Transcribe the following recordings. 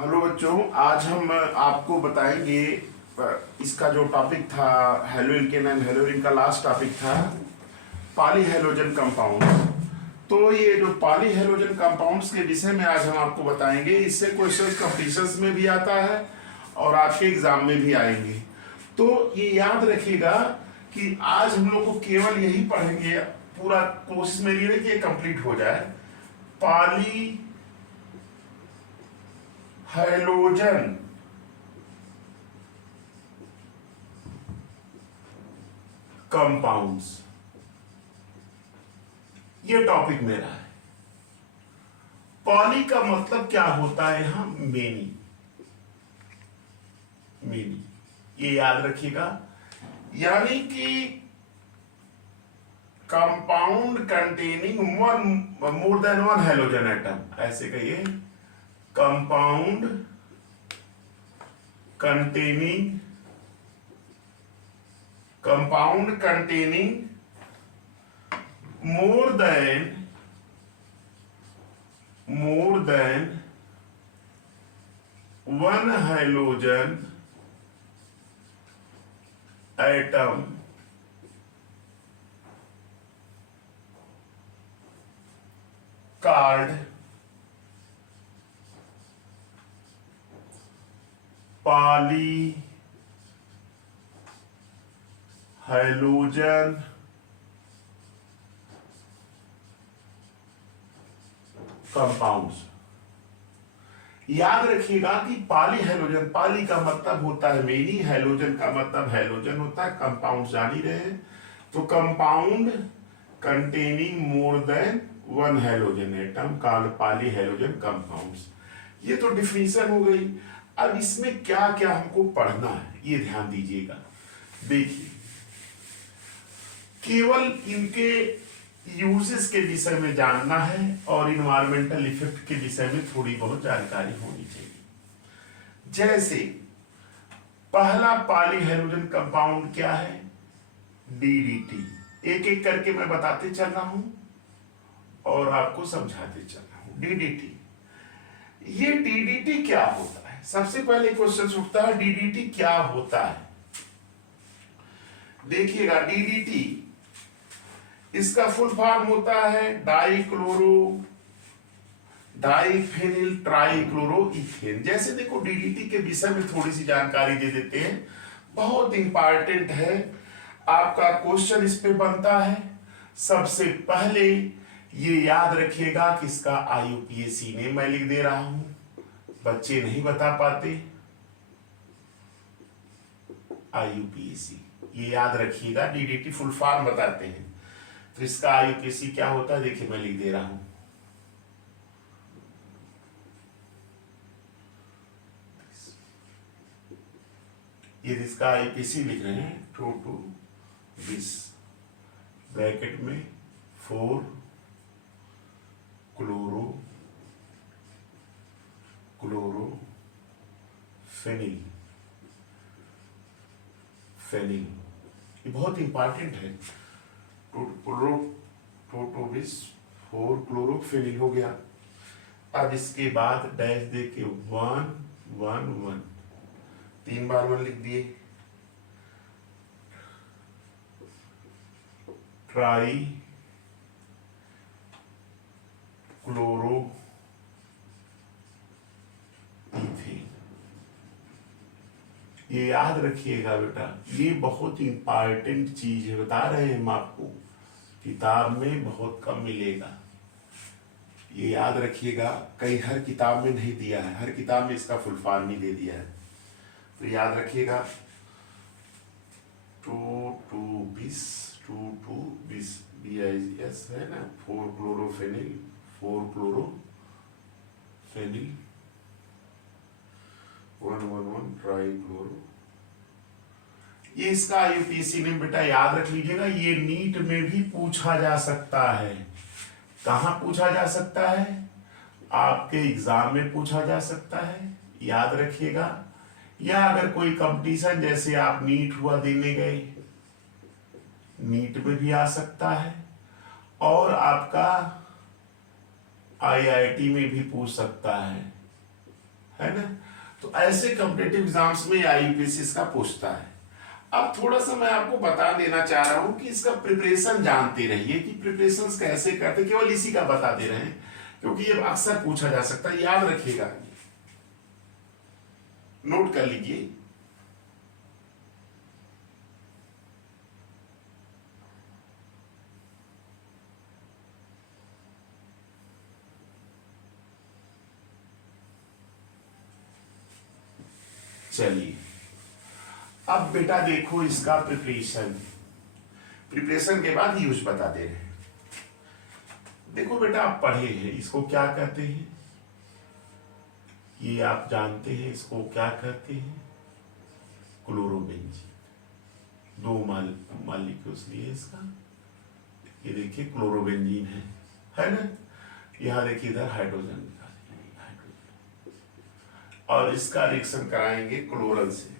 Hello बच्चों, आज हम आपको बताएंगे इसका जो टॉपिक था हेलोइल्केन एंड हेलोइन का लास्ट टॉपिक था पॉली हेलोजन कंपाउंड। तो ये जो पॉली हेलोजन कंपाउंड्स के विषय में आज हम आपको बताएंगे। इससे क्वेश्चंस कंपटीशंस में भी आता है और आपके एग्जाम में भी आएंगे। तो ये याद रखिएगा कि आज हम लोग को केवल यही पढ़ेंगे, पूरा कोशिश मेरी है कि ये कंप्लीट हो जाए। पॉली हेलोजन कंपाउंड्स, ये टॉपिक मेरा है। पॉली का मतलब क्या होता है यहां? मेनी। मेनी ये याद रखिएगा, यानी कि compound containing one more than one halogen atom. ऐसे कहिए, compound containing more than one halogen atom called polyhalogen compounds. याद रखिएगा कि पॉली हेलोजन, पॉली का मतलब होता है मेनी, हेलोजन का मतलब हेलोजन होता है, कंपाउंड जान ही रहे हैं। तो compound containing more than one halogen atom called poly halogen compounds. ये तो डिफिनीशन हो गई। अब इसमें क्या क्या हमको पढ़ना है ये ध्यान दीजिएगा। देखिए, केवल इनके यूजेस के विषय में जानना है और इन्वायरमेंटल इफेक्ट के विषय में थोड़ी बहुत जानकारी होनी चाहिए। जैसे पहला पॉली हेलोजन कंपाउंड क्या है? डीडीटी। एक एक करके मैं बताते चल रहा हूं और आपको समझाते चल रहा हूं। डीडीटी, ये डीडीटी क्या होता है? सबसे पहले क्वेश्चन उठता है, डीडीटी क्या होता है? देखिएगा, डीडीटी इसका फुल फॉर्म होता है डाइफेनिल ट्राइक्लोरोइथेन। जैसे देखो, डीडीटी के विषय में थोड़ी सी जानकारी दे देते हैं, बहुत इंपॉर्टेंट है, आपका क्वेश्चन इस पे बनता है। सबसे पहले ये याद रखिएगा कि इसका आईयूपीएसी नेम मैं लिख दे रहा हूं, बच्चे नहीं बता पाते। आईयूपीएसी ये याद रखिएगा, डीडीटी फुल फॉर्म बताते हैं। तो इसका आईयूपीएसी क्या होता है, देखिए मैं लिख दे रहा हूं। ये इसका आईयूपीएसी लिख रहे हैं 220 ब्रैकेट में 4 क्लोरोफेनिल। ये बहुत इंपॉर्टेंट है। 220 4 क्लोरोफेनिल हो गया। अब इसके बाद डैश दे के 1 1 1 3 बार 1 लिख दिए। Try chloroethane. ये याद रखिएगा बेटा, ये बहुत इंपॉर्टेंट चीज है, बता रहे हैं हम आपको, किताब में बहुत कम मिलेगा। ये याद रखिएगा, कई हर किताब में नहीं दिया है, हर किताब में इसका फुल फॉर्म नहीं दे दिया है। तो याद रखिएगा 220 BIS है ना, 4 क्लोरोफेनिल 111 ट्राइक्लोरो। ये इसका आईयूपीएसी नेम बेटा याद रख लीजिएगा। ये नीट में भी पूछा जा सकता है। कहां पूछा जा सकता है? आपके एग्जाम में पूछा जा सकता है, याद रखिएगा। या अगर कोई कंपटीशन, जैसे आप नीट हुआ देने गए, नीट में भी आ सकता है, और आपका आईआईटी में भी पूछ सकता है है ना। तो ऐसे कॉम्पिटिटिव एग्जाम्स में आईयूपीएससी इसका पूछता है। अब थोड़ा सा मैं आपको बता देना चाह रहा हूं कि इसका प्रिपरेशन जानते रहिए कि प्रिपरेशन कैसे करते, केवल इसी का बता दे रहे हैं क्योंकि ये अक्सर पूछा जा सकता है, याद रखिएगा, नोट कर लीजिए। चलिए अब बेटा देखो इसका प्रिपरेशन, प्रिपरेशन के बाद यूज बता दे रहे हैं। देखो बेटा आप पढ़े हैं, इसको क्या कहते हैं, ये आप जानते हैं, इसको क्या कहते हैं, क्लोरोबेंजीन। दो मालिक्यूल्स लिए इसका, ये देखिए क्लोरोबेंजीन है ना। यहां देखिए इधर हाइड्रोजन, और इसका रिएक्शन कराएंगे क्लोरल से,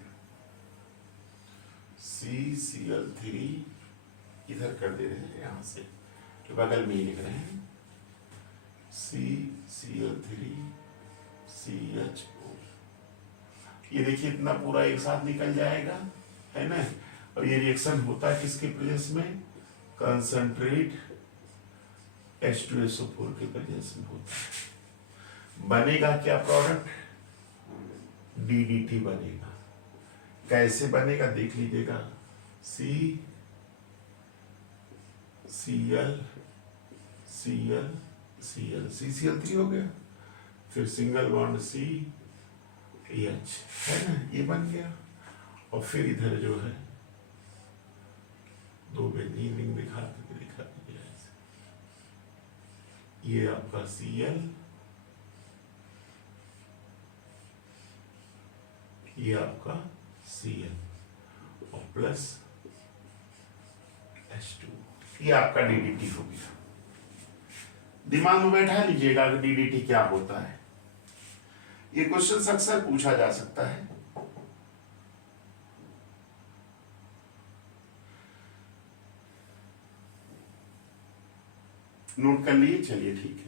CCl3 इधर कर दे रहे हैं, यहां से तो बगल में ही लिख रहे हैं CCl3 CH4। ये देखिए इतना पूरा एक साथ निकल जाएगा, है ना। और ये रिएक्शन होता है किसके प्रेजेंस में, कंसंट्रेट H2SO4 के प्रेजेंस में होता है। बनेगा क्या प्रोडक्ट, DDT बनेगा। कैसे बनेगा देख लीजिएगा, CCl3 हो गया, फिर सिंगल बॉन्ड CH, है ना, ये बन गया। और फिर इधर जो है दो बेंजीन रिंग दिखा दीजिए ऐसे, ये आपका Cl, ये आपका Cl और प्लस H2, ये आपका DDT हो गया। दिमाग में बैठा लीजिएगा कि DDT क्या होता है, ये क्वेश्चन अक्सर पूछा जा सकता है। नोट कर लिए, चलिए ठीक है।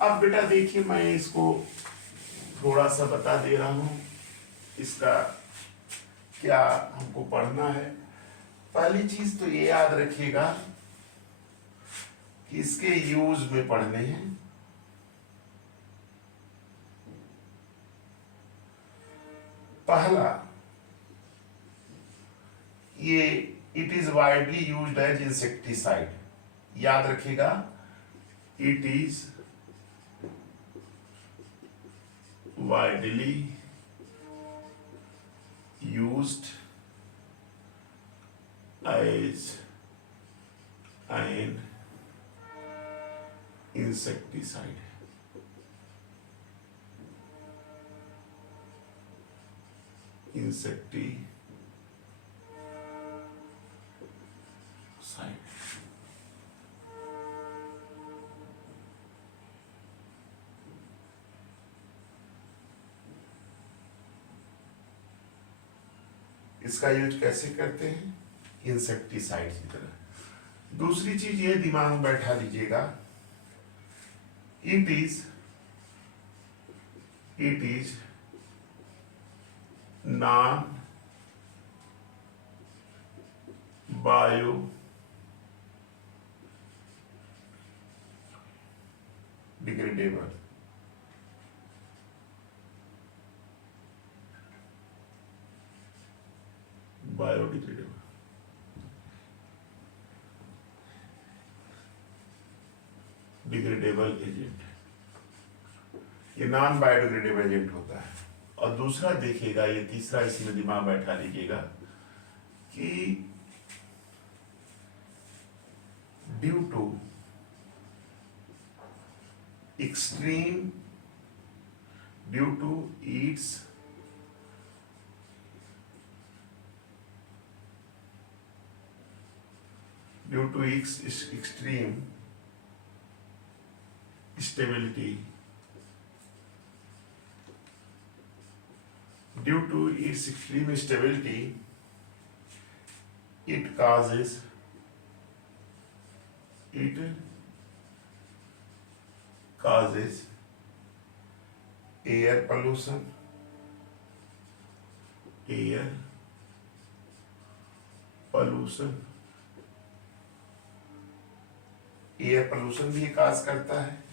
अब बेटा देखिए मैं इसको थोड़ा सा बता दे रहा हूं, इसका क्या हमको पढ़ना है। पहली चीज तो ये याद रखिएगा कि इसके यूज में पढ़ने हैं। पहला, ये it is widely used as insecticide, याद रखिएगा, it is widely used as an insecticide. इसका यूज कैसे करते हैं, इंसेक्टिसाइड की तरह। दूसरी चीज ये दिमाग में बैठा लीजिएगा, it is non bio degradable. Biodegradable, degradable agent, ये नॉन बायोडिग्रेडेबल एजेंट होता है। और दूसरा देखिएगा, ये तीसरा इसमें दिमाग बैठा लीजिएगा कि due to extreme, due to its due to its extreme stability, due to its extreme stability, it causes air pollution, air pollution, air pollution भी काज करता है।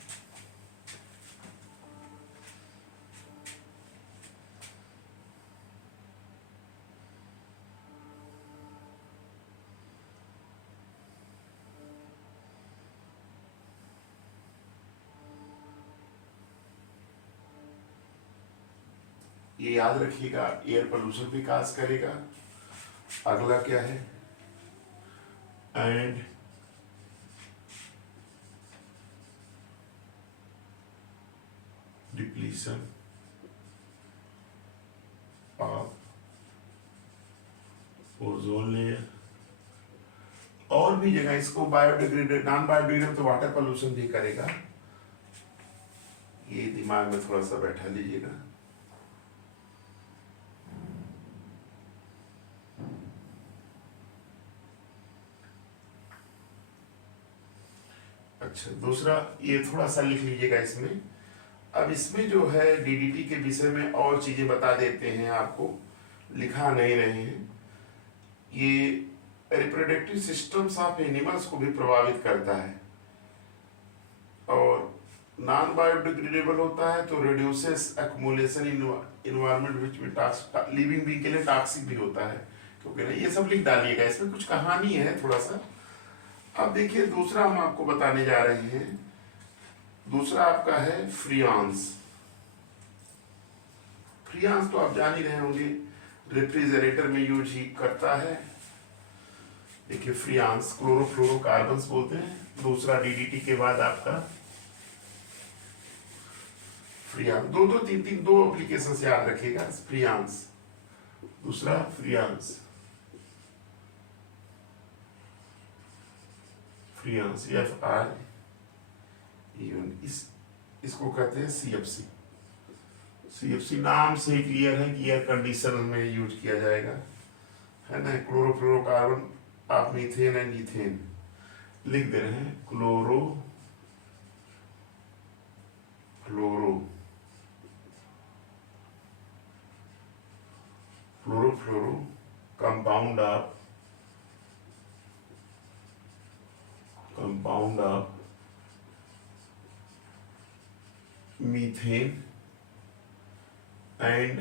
ये याद रखिएगा, एयर पोल्यूशन भी काज करेगा। अगला क्या है, and depletion of ozone layer. और भी जगह इसको बायोडिग्रेडेबल, नॉन बायोडिग्रेडेबल तो वाटर पोल्यूशन भी करेगा। ये दिमाग में थोड़ा सा बैठा लीजिएगा। अच्छा, दूसरा ये थोड़ा सा लिख लीजिएगा इसमें। अब इसमें जो है डीडीटी के विषय में और चीजें बता देते हैं आपको, लिखा नहीं रहे हैं। ये रिप्रोडक्टिव सिस्टम्स ऑफ एनिमल्स को भी प्रभावित करता है, और नॉन बायोडिग्रेडेबल होता है तो रिड्यूसेस एक्युमुलेशन इन्वायरमेंट विच में लिविंग बीइंग के लिए टॉक्सिक भी होता है, क्योंकि ना ये सब लिख डालिएगा, इसमें कुछ कहानी है थोड़ा सा। अब देखिए दूसरा हम आपको बताने जा रहे हैं। दूसरा आपका है फ्रियांस। फ्रियांस तो आप जान ही रहे होंगे, रेफ्रिजरेटर में यूज ही करता है। देखिए फ्रियांस क्लोरोफ्लोरोकार्बन्स बोलते हैं। दूसरा डीडीटी के बाद आपका फ्रियांस। दो तीन दो एप्लीकेशन याद रखिएगा। फ्रियांस, दूसरा फ्रियांस, फ्रियांस FR, इसको कहते हैं CFC। CFC नाम से क्लियर है कि एयर कंडीशन में यूज किया जाएगा, है ना। क्लोरोफ्लोरोकार्बन आप मीथेन एंड ईथेन लिख दे रहे हैं। Chlorofluoro compound of methane and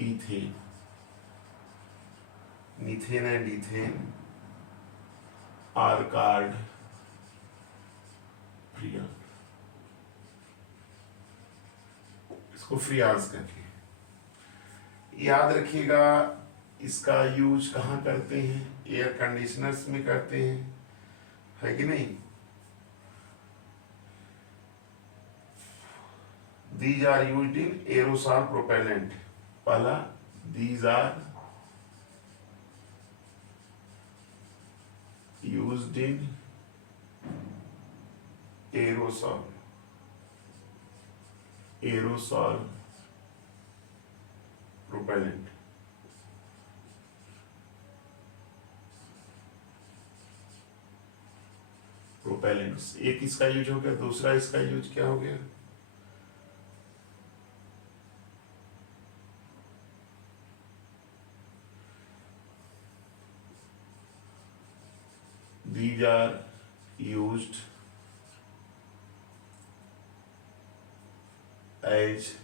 ethane. Methane and ethane are called freon. इसको फ्रियांस कहते हैं। याद रखिएगा, इसका यूज कहाँ करते हैं? एयर कंडीशनर्स में करते हैं, है कि नहीं। These are used in aerosol propellant। पहला, these are used in aerosol propellant। Propellants, एक इसका यूज हो गया। दूसरा इसका यूज क्या हो गया? These are used as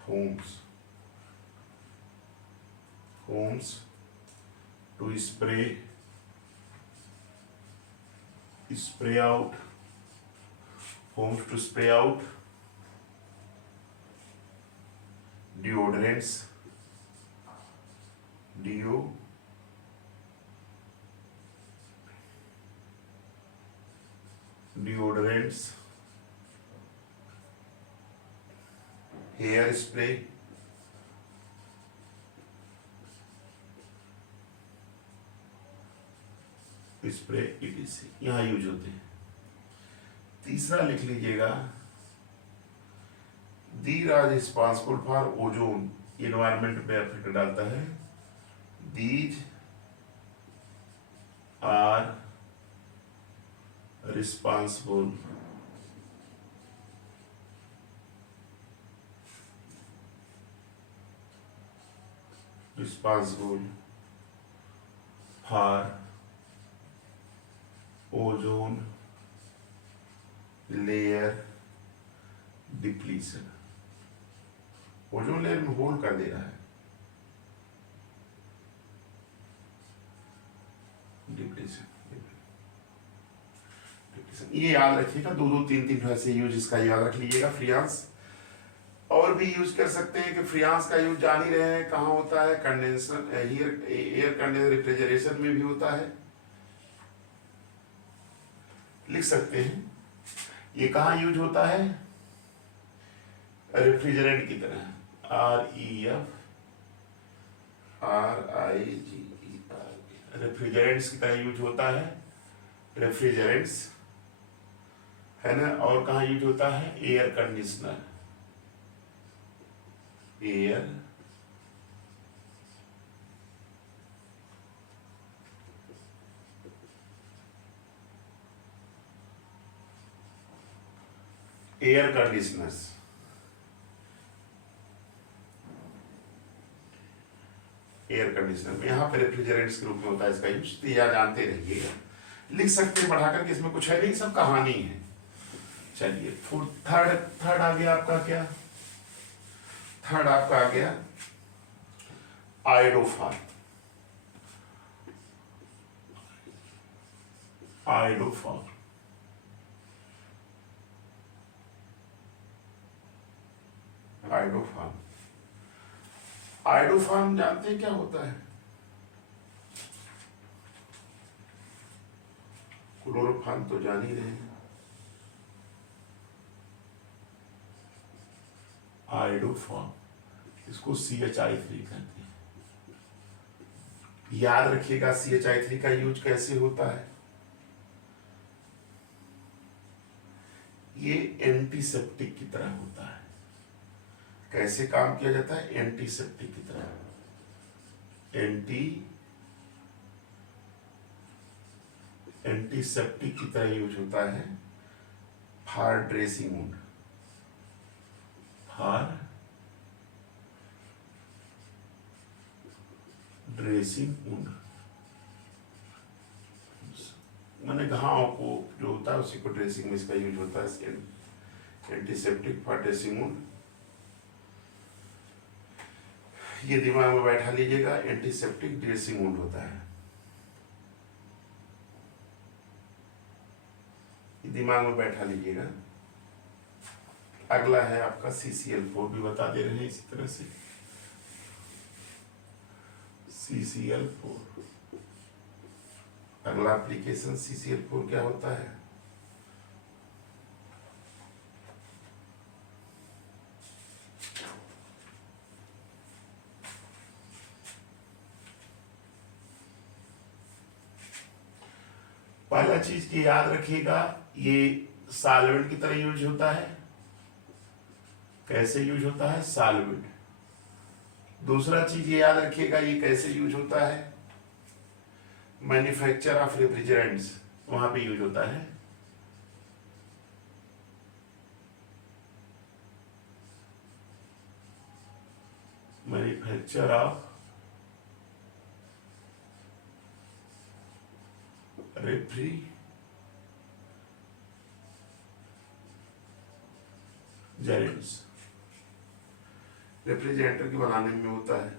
foams to spray out, foams to spray out deodorants, hair spray, ETC यहाँ यूज होते हैं। तीसरा लिख लीजिएगा, these are responsible for ozone, environment पे इफेक्ट डालता है। These are responsible responsible for ozone layer depletion. Ozone layer में होल कर दे रहा है, डिप्लीशन। ये याद रखिएगा, दो दो तीन तीन ऐसे यूज इसका याद रख लीजिएगा। फ्रियांस और भी यूज कर सकते हैं कि फ्रियांस का यूज जान ही रहे हैं कहाँ होता है, कंडेंसर एयर कंडेंसर रेफ्रिजरेशन में भी होता है, लिख सकते हैं। ये कहाँ यूज होता है, रेफ्रिजरेंट की तरह, REFRIGER, रेफ्रिजरेंट्स की तरह यूज होता है, रेफ्रिजरेंट्स है ना। और कहाँ यूज होता है, air conditioner, air conditioners, air conditioner में यहाँ पे रेफ्रिजरेंट्स के रूप में होता है इसका यूज, तो यह जानते रहिएगा। लिख सकते हैं बढ़ाकर के, इसमें कुछ है नहीं, सब कहानी है। चलिए थर्ड आ गया आपका, क्या थर्ड आपका आ गया आयोडोफॉर्म। आयोडोफॉर्म आयोडोफॉर्म आयोडोफॉर्म जानते हैं क्या होता है, क्लोरोफॉर्म तो जान ही रहे हैं। आयोडोफॉर्म, इसको CH3 कहते हैं। याद रखिएगा CH3 का यूज कैसे होता है, ये एंटीसेप्टिक की तरह होता है। कैसे काम किया जाता है, एंटीसेप्टिक की तरह, एंटीसेप्टिक की तरह यूज होता है for dressing wound, for dressing wound, मैंने घाव को जो होता है उसी को ड्रेसिंग में इसका यूज होता है, एंटीसेप्टिक फॉर ड्रेसिंग वुंड। ये दिमाग में बैठा लीजिएगा, एंटीसेप्टिक ड्रेसिंग वुंड होता है, ये दिमाग में बैठा लीजिएगा। अगला है आपका CCl4, भी बता दे रहे हैं इसी तरह से, CCl4। अगला एप्लीकेशन CCl4 क्या होता है, पहला चीज की याद रखिएगा, ये सॉल्वेंट की तरह यूज होता है। कैसे यूज होता है, सॉल्वेंट। दूसरा चीज ये याद रखिएगा, ये कैसे यूज होता है, मैन्युफैक्चर ऑफ रेफ्रिजरेंट्स, वहां पे यूज होता है। मैन्युफैक्चर ऑफ रेफ्रिजरेंट्स, रेफ्रिजरेटर की बनाने में होता है।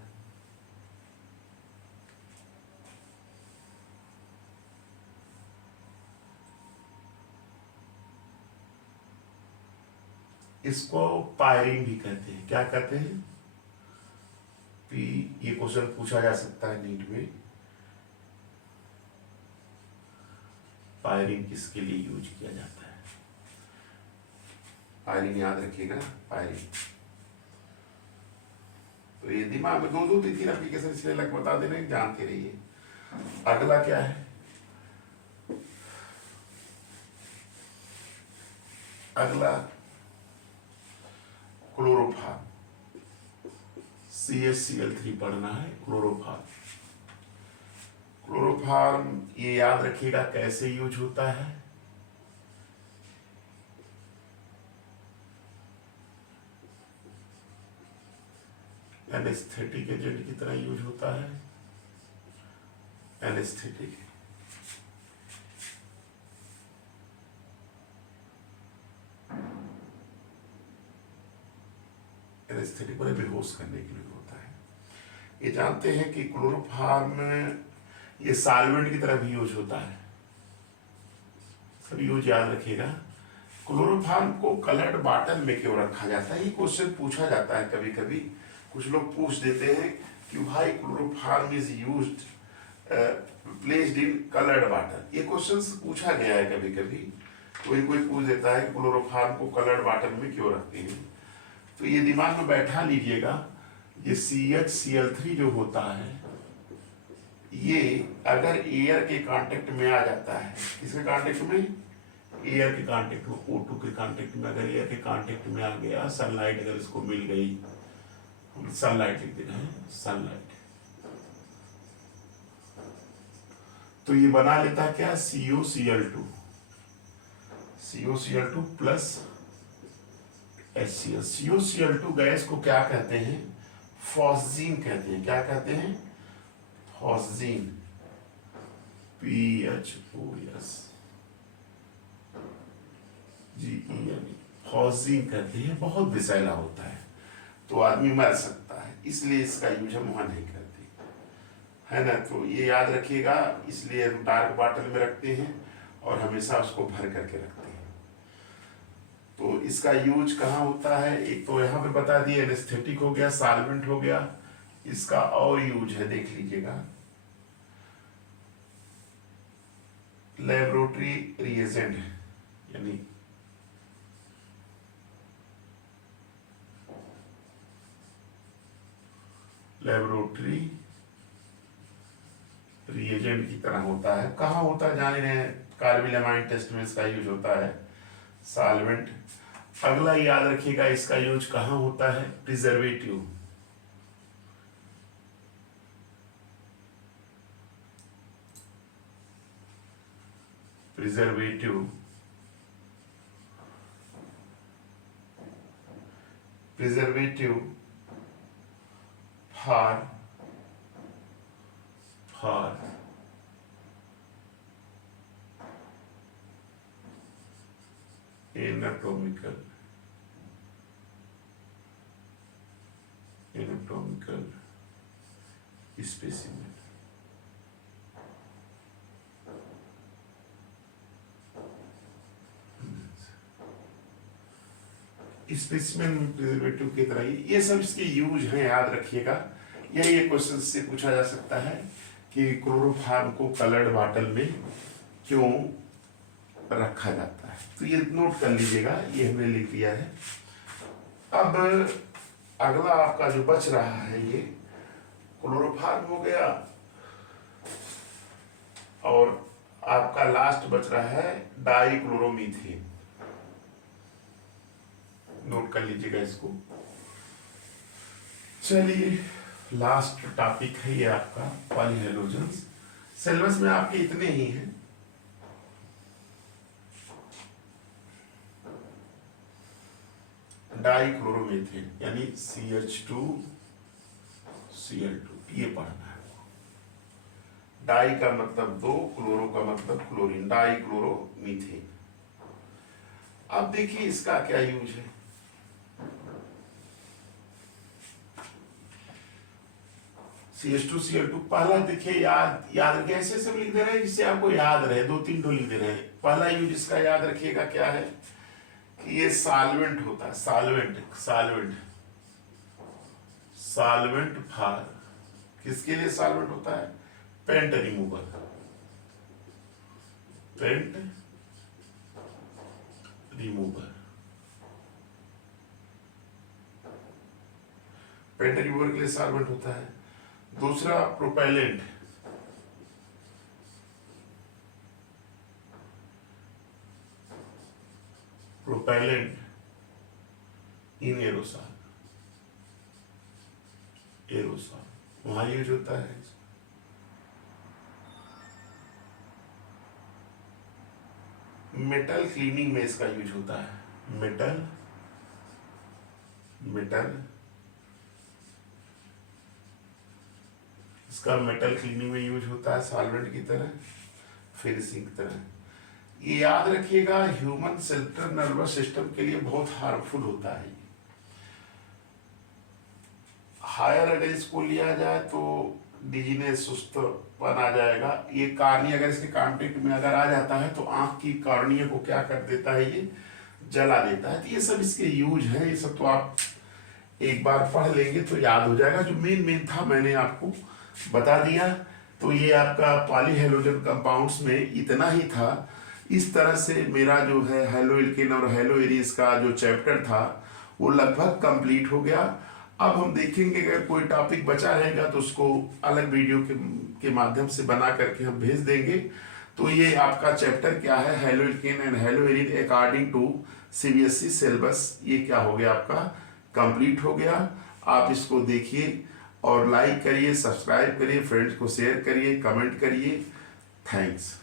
इसको पायरिंग भी कहते हैं, क्या कहते हैं, ये क्वेश्चन पूछा जा सकता है नीट में, पायरिंग किसके लिए यूज किया जाता है, पायरिंग याद रखिएगा, पायरिंग। तो ये दिमाग में दो दो तीन तीन एप्लीकेशन इसलिए लग बता दे रहे हैं, जानते रहिए। अगला क्या है, अगला क्लोरोफॉर्म, CHCl3 पढ़ना है, क्लोरोफॉर्म। क्लोरोफॉर्म ये याद रखिएगा कैसे यूज होता है, एनेस्थेटिक एजेंट की तरह यूज होता है। एनेस्थेटिक एनेस्थेटिक को बेहोश करने के लिए होता है। ये जानते हैं कि क्लोरोफॉर्म ये सॉल्वेंट की तरह भी यूज होता है, सब यूज याद रखिएगा। क्लोरोफॉर्म को कलर्ड बॉटल में क्यों रखा जाता है, ये क्वेश्चन पूछा जाता है कभी कभी। कुछ लोग पूछ देते हैं कि भाई chloroform is used placed in coloured bottle, ये क्वेश्चन पूछा गया है कभी कभी। कोई पूछ देता है क्लोरोफॉर्म को कलर्ड बॉटल में क्यों रखते हैं, तो ये दिमाग में बैठा लीजिएगा। ये CH Cl3 जो होता है, ये अगर एयर के कांटेक्ट में आ जाता है, किसके कांटेक्ट में, एयर के कांटेक्ट में, O2 के कांटेक्ट में, अगर एयर के कांटेक्ट में आ गया, सनलाइट अगर इसको मिल गई, हम सनलाइट लिख दे रहे हैं, सनलाइट, तो ये बना लेता है क्या, CuCl2, CuCl2 plus HCl। CuCl2 gas को क्या कहते हैं, फॉस्जीन कहते हैं। क्या कहते हैं, फॉस्जीन, PHOS GEN, फॉस्जीन कहते हैं। बहुत विषैला होता है तो आदमी मर सकता है, इसलिए इसका यूज हम वहां नहीं करते, है ना। तो ये याद रखिएगा, इसलिए हम डार्क बॉटल में रखते हैं और हमेशा उसको भर करके रखते हैं। तो इसका यूज कहाँ होता है, एक तो यहाँ पे बता दिए, एनेस्थेटिक हो गया, सॉल्वेंट हो गया। इसका और यूज है, देख लीजिएगा, लेबोरेटरी रिएजेंट, यानी लेबोरेटरी रिएजेंट की तरह होता है। कहाँ होता है जान रहे हैं, कार्बाइल टेस्ट में इसका यूज होता है, सॉल्वेंट। अगला याद रखिएगा, इसका यूज कहाँ होता है, preservative, preservative, preservative for anatomical specimen। Specimen preservative की तरह ये सब इसके यूज हैं, याद रखिएगा। यही एक क्वेश्चन से पूछा जा सकता है कि क्लोरोफॉर्म को कलर्ड बॉटल में क्यों रखा जाता है, तो ये नोट कर लीजिएगा, ये हमने लिख दिया है। अब अगला आपका जो बच रहा है, ये क्लोरोफॉर्म हो गया, और आपका लास्ट बच रहा है डाइक्लोरोमीथेन। नोट कर लीजिएगा इसको। चलिए, लास्ट टॉपिक है ये आपका पॉलीहेलोजेंस। सिलेबस में आपके इतने ही हैं। डाइक्लोरोमीथेन यानी CH2Cl2, ये पढ़ना है। डाई का मतलब दो, क्लोरो का मतलब क्लोरीन, डाइक्लोरोमीथेन। अब देखिए इसका क्या यूज है। CH2Cl2 पहला देखिए, याद कैसे सब लिख दे रहे हैं जिससे आपको याद रहे, 2-3 तो लिख दे रहे हैं। पहला यूज इसका याद रखिएगा क्या है कि ये सॉल्वेंट होता है, सॉल्वेंट फॉर, किसके लिए सॉल्वेंट होता है, paint removal, paint remover, paint remover के लिए सॉल्वेंट होता है। दूसरा प्रोपेलेंट, इन एरोसॉल, वहां यूज होता है। मेटल क्लीनिंग में इसका यूज होता है, मेटल इसका मेटल क्लीनिंग में यूज होता है सॉल्वेंट की तरह, फिनिशिंग की तरह। ये याद रखिएगा, ह्यूमन सेंट्रल नर्वस सिस्टम के लिए बहुत हार्मफुल होता है। हायर अगर इसको लिया जाए तो डिजीनेस, सुस्तपन आ जाएगा। ये कार्निया अगर इसके कांटेक्ट में अगर आ जाता है तो आंख की कार्निया को क्या कर देता है, ये जला देता है। तो ये सब इसके यूज है, ये सब तो आप एक बार पढ़ लेंगे तो याद हो जाएगा। जो मेन था मैंने आपको बता दिया। तो ये आपका पॉलीहेलोजन कंपाउंड्स में इतना ही था। इस तरह से मेरा जो है हैलोइल्केन और हैलोएरिस का जो चैप्टर था वो लगभग कंप्लीट हो गया। अब हम देखेंगे अगर कोई टॉपिक बचा रहेगा तो उसको अलग वीडियो के माध्यम से बना करके हम भेज देंगे। तो ये आपका चैप्टर क्या है, haloalkane and haloarene according to CBSE syllabus, ये क्या हो गया आपका, कंप्लीट हो गया। आप इसको देखिए और लाइक करिए, सब्सक्राइब करिए, फ्रेंड्स को शेयर करिए, कमेंट करिए। थैंक्स।